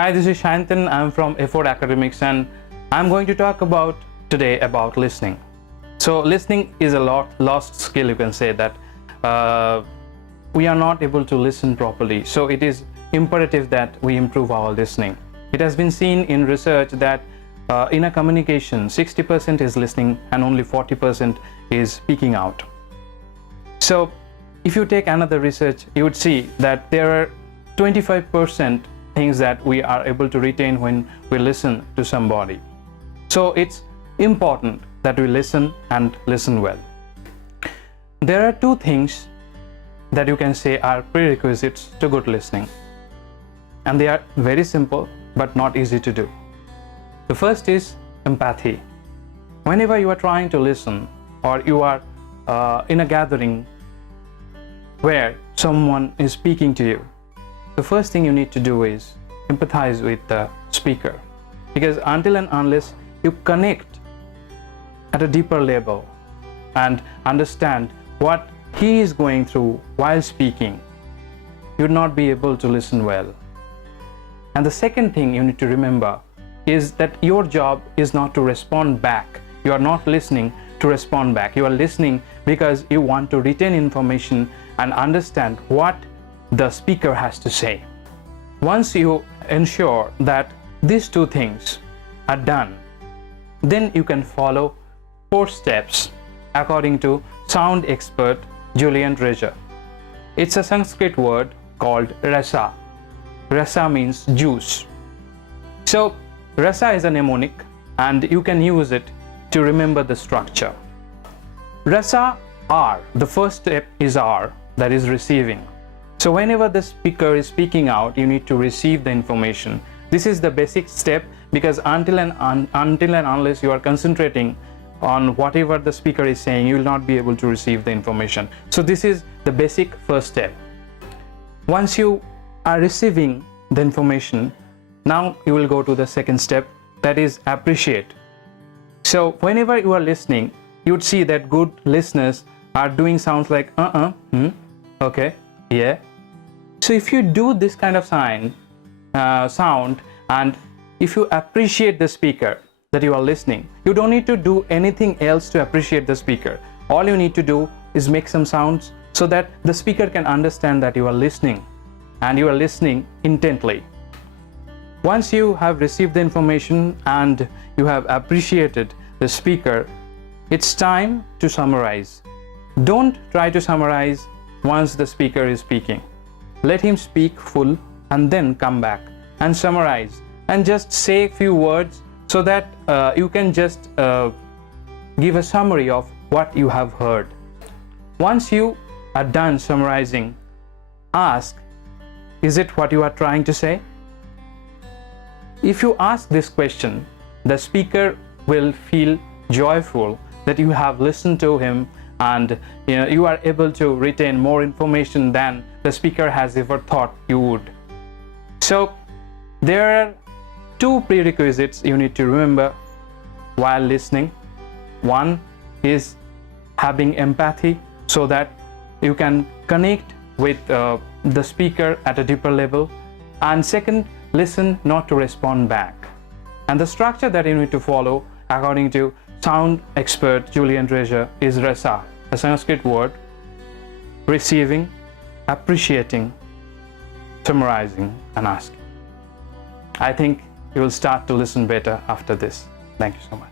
Hi, this is Shantan. I'm from Effort Academics and I'm going to talk today about listening. So listening is a lost skill, you can say that. We are not able to listen properly. So it is imperative that we improve our listening. It has been seen in research that in a communication, 60% is listening and only 40% is speaking out. So if you take another research, you would see that there are 25% things that we are able to retain when we listen to somebody. So it's important that we listen and listen well. There are two things that you can say are prerequisites to good listening. And they are very simple but not easy to do. The first is empathy. Whenever you are trying to listen or you are in a gathering where someone is speaking to you, the first thing you need to do is empathize with the speaker, because until and unless you connect at a deeper level and understand what he is going through while speaking, you would not be able to listen well. And the second thing you need to remember is that your job is not to respond back. You are not listening to respond back. You are listening because you want to retain information and understand what the speaker has to say. Once you ensure that these two things are done, then you can follow 4 steps according to sound expert Julian Drager. It's a Sanskrit word called rasa. Rasa means juice. So rasa is a mnemonic and you can use it to remember the structure. Rasa R, the first step is R, that is receiving. So whenever the speaker is speaking out, you need to receive the information. This is the basic step, because until and unless you are concentrating on whatever the speaker is saying, you will not be able to receive the information. So this is the basic first step. Once you are receiving the information, now you will go to the second step, that is appreciate. So whenever you are listening, you would see that good listeners are doing sounds like okay, yeah. So if you do this kind of sound, and if you appreciate the speaker that you are listening, you don't need to do anything else to appreciate the speaker. All you need to do is make some sounds so that the speaker can understand that you are listening and you are listening intently. Once you have received the information and you have appreciated the speaker, it's time to summarize. Don't try to summarize once the speaker is speaking. Let him speak full and then come back and summarize and just say a few words so that you can just give a summary of what you have heard. Once you are done summarizing, ask, is it what you are trying to say? If you ask this question, the speaker will feel joyful that you have listened to him and you are able to retain more information than the speaker has ever thought you would. So there are 2 prerequisites you need to remember while listening. One is having empathy so that you can connect with the speaker at a deeper level. And second, listen not to respond back. And the structure that you need to follow according to sound expert Julian Drager is rasa, a Sanskrit word, receiving, appreciating, summarizing and asking. I think you will start to listen better after this. Thank you so much.